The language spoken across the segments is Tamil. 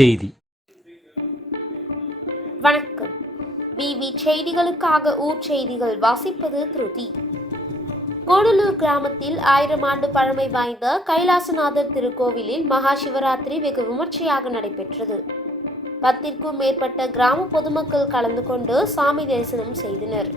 செய்தி. வணக்கம். விவி செய்திகளுக்காக ஊர் செய்திகள் வாசிப்பது திருதி. கூடலூர் கிராமத்தில் 1000 ஆண்டு பழமை வாய்ந்த கைலாசநாதர் திருக்கோவிலில் மகா சிவராத்திரி வெகு விமர்சையாக நடைபெற்றது. 10க்கும் மேற்பட்ட கிராம பொதுமக்கள் கலந்து கொண்டு சாமி தரிசனம் செய்தனர்.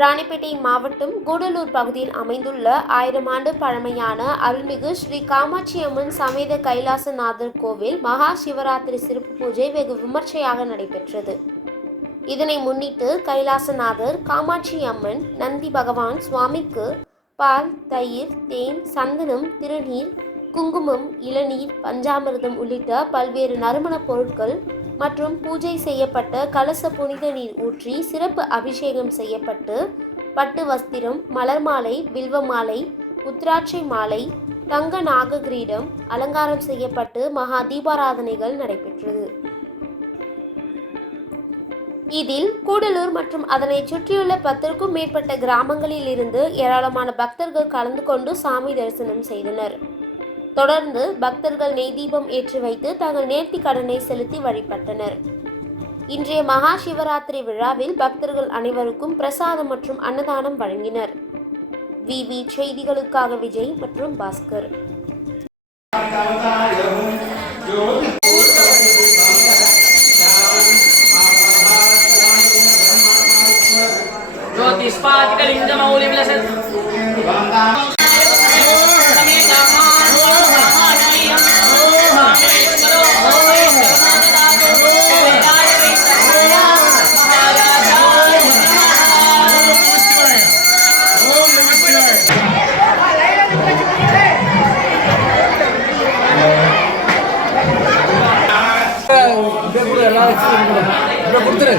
ராணிப்பேட்டை மாவட்டம் கூடலூர் பகுதியில் அமைந்துள்ள 1000 ஆண்டு பழமையான அருள்மிகு ஸ்ரீ காமாட்சி அம்மன் சமேத கைலாசநாதர் கோவில் மகா சிவராத்திரி சிறப்பு பூஜை வெகு விமர்சையாக நடைபெற்றது. இதனை முன்னிட்டு கைலாசநாதர், காமாட்சி அம்மன், நந்தி பகவான் சுவாமிக்கு பால், தயிர், தேன், சந்தனம், திருநீர், குங்குமம், இளநீர், பஞ்சாமிர்தம் உள்ளிட்ட பல்வேறு நறுமணப் பொருட்கள் மற்றும் பூஜை செய்யப்பட்ட கலச புனித நீர் ஊற்றி சிறப்பு அபிஷேகம் செய்யப்பட்டு பட்டு வஸ்திரம், மலர் மாலை, வில்வ மாலை, உத்ராட்சை மாலை, தங்க நாக கிரீடம் அலங்காரம் செய்யப்பட்டு மகா தீபாராதனைகள் நடைபெற்றது. இதில் கூடலூர் மற்றும் அதனை சுற்றியுள்ள 10க்கும் மேற்பட்ட கிராமங்களில் இருந்து ஏராளமான பக்தர்கள் கலந்து கொண்டு சாமி தரிசனம் செய்தனர். தொடர்ந்து பக்தர்கள் நெய் தீபம் ஏற்றி வைத்து தங்கள் நேர்த்தி கடனை செலுத்தி வழிபட்டனர். இன்றைய மகா சிவராத்திரி விழாவில் பக்தர்கள் அனைவருக்கும் பிரசாதம் மற்றும் அன்னதானம் வழங்கினர். விவி செய்திகளுக்காக விஜய் மற்றும் பாஸ்கர். கொடுத்துரு